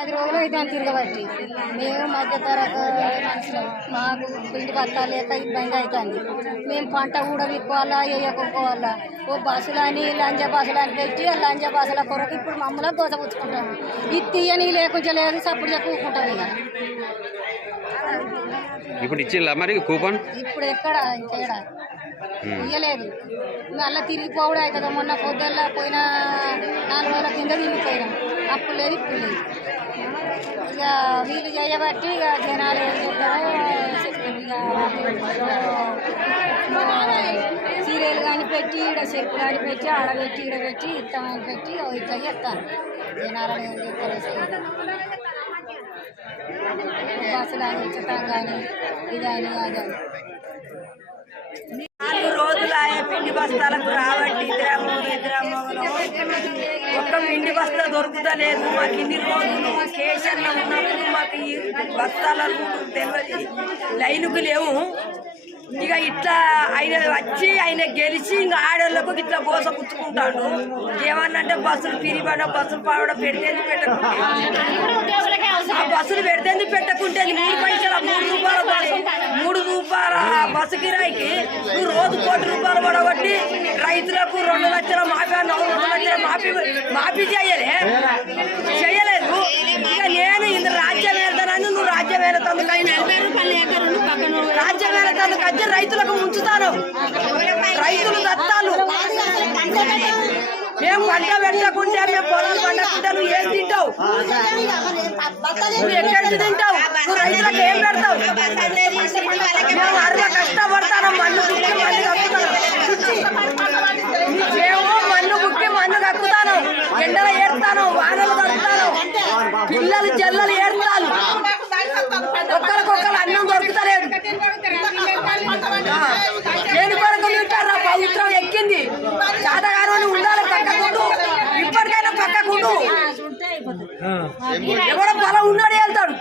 అది రోజులు అయితే అని తిరగబట్టి మేము మధ్యతరగతి మనుషులు మాకు పిండి బత్తాలు లేక ఇబ్బంది అవుతుంది. మేము పంట కూడా విక్కోవాలా వేయకపోవాలా ఓ బస్సులని లంజ బస్సులు అని పెట్టి ఆ లంజ బస్సుల కొరకు ఇప్పుడు మమ్మల్ని దోసపుచ్చుకుంటాము. ఇది తీయని లేకుండా లేదు సప్పుడు కూకుంటాం. ఇక ఇప్పుడు ఇచ్చిందా మరి కూపన్? ఇప్పుడు ఎక్కడ ఇంకేడా ఇయ్యలేదు. మళ్ళీ తిరిగిపోవడం అవుతుంది. మొన్న పొద్దున్న పోయిన 4 రోజుల కింద తిరిగిపోయినాం. అప్పుడు లేదు ఇప్పుడు లేదు. ఇక వీళ్ళు చేయబట్టి ఇక జనాలు ఏం చెప్తారో సీరియల్ కానీ పెట్టి ఈడ చెరుపు కానీ పెట్టి ఆడబెట్టి ఈడబెట్టి ఇస్తామని పెట్టి ఇట్లా చెప్తారు. జనాలను ఏం చెప్తారు బస్సులు అని ఇచ్చటం కానీ ఇదని అదని 4 రోజులు ఆయా పిండి బస్తాలకు రాబట్టి ఇద్దరమ్మలో ఒక్క పిండి బస్తా దొరుకుతలేదు. మాకు ఇన్ని రోజులు స్టేషన్లో ఉన్నప్పుడు మాకు ఈ బస్తాలకు తెలియదు, లైన్కు లేవు. ఇక ఇట్లా ఆయన వచ్చి ఆయన గెలిచి ఇంకా ఆడోళ్ళకు ఇట్లా బోస పుచ్చుకుంటాడు. ఏమన్నంటే బస్సులు పిరిపడ బస్సులు పావడం పెడితేంది పెట్టకుంటే ఆ బస్సులు పెడితేంది పెట్టకుంటే 3 పైసలు 3 రూపాయల బస్సు 3 రూపాయల బస్సు కిరాయికి నువ్వు రోజు 1 కోటి రూపాయలు పడగొట్టి రైతులకు 2 లక్షల మాఫీ 2 లక్షల మాఫీ చేయలేదు. ఇక నేను ఇంత రాజ్యం వెళ్తానని నువ్వు రాజ్యం వెళ్తాను రాజ్యం వెళ్తాను వచ్చి రైతులకు ముంచుతాను. రైతులు దత్తాలు మేము పంట పెట్టకుంటే మేము పొలాలు పండకుంటే నువ్వు ఏం తింటావు? నువ్వు ఎక్కడికి తింటావు? నువ్వు రైతులకు ఏం పెడతావు? మేము అరగా కష్టపడతాను. మన్ను బుక్కి మన్ను కక్కుతాను. మేము మన్ను బుక్కి మన్ను కక్కుతాను. ఎండలు ఏడుతాను, వానలు కలుపుతాను, పిల్లలు చెల్లలు ఏడుతాను. ఒక్కరికొక్కరు అన్నం దొరుకుతలేదు. నేను కొరకు తింటారు. పవిత్రం ఎక్కింది. చాతగారు ఉండాలి పక్కకుంటూ. ఇప్పటికైనా పక్కకుంటూ ఎవడో పొలం ఉన్నాడు వెళ్తాడు.